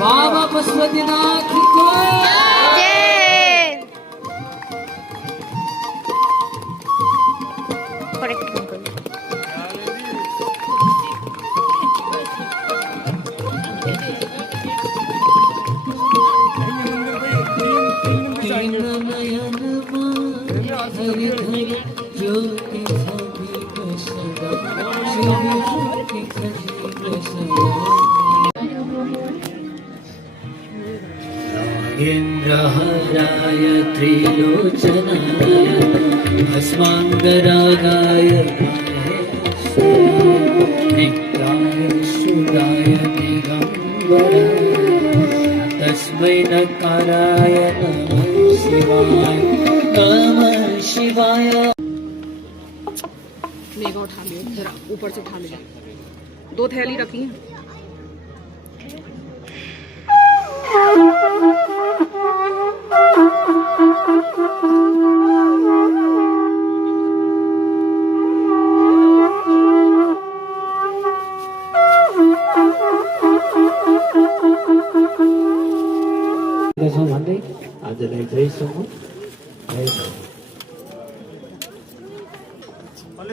बाबा पशुपतिनाथ को इंद्रहराय त्रिलोचनाय भस्मांगरागाय नित्याय सुदाय दिगंबराय तस्मै नकाराय नमः शिवाय नमः शिवाय। मेगा उठा लियो, जरा ऊपर से उठा लिया। 2 थैली रखी हैं।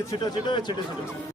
छीटा छीटा छीटे छीटे